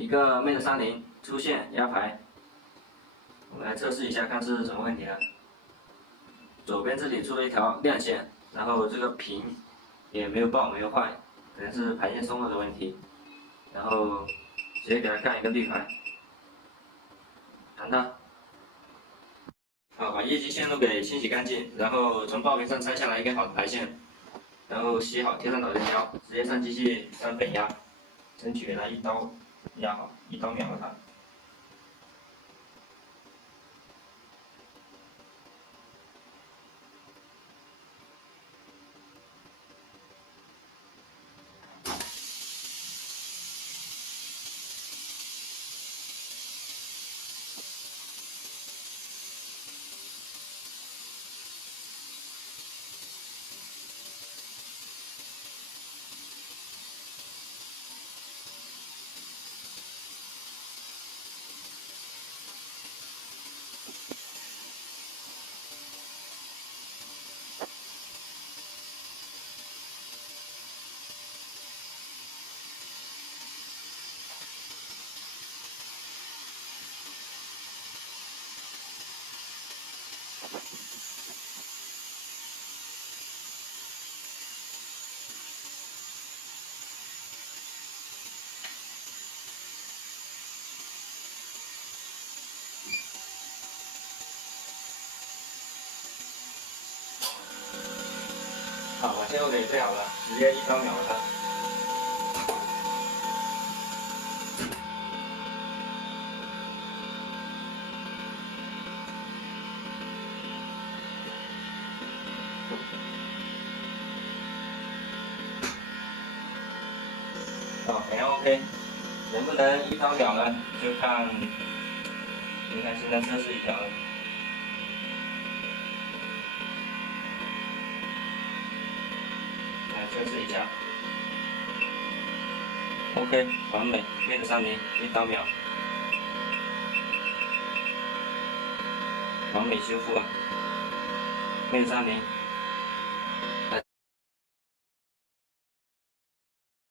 一个 Mate 30出现压排，我们来测试一下，看是什么问题了。左边这里出了一条亮线，然后这个屏也没有爆，没有坏，可能是排线松了的问题。然后直接给它干一个绿排，弹它。好，把液晶线路给清洗干净，然后从爆边上拆下来一根好的排线，然后洗好，贴上导电胶，直接上机器3倍压，争取给它一刀压好，一刀秒了它。好，把线路给对好了，直接一刀秒了它。好，反应 OK， 能不能一刀秒呢？就看现在测试一条了。来测试一下 ，OK， 完美，Mate 30一刀秒，完美修复啊，Mate 30。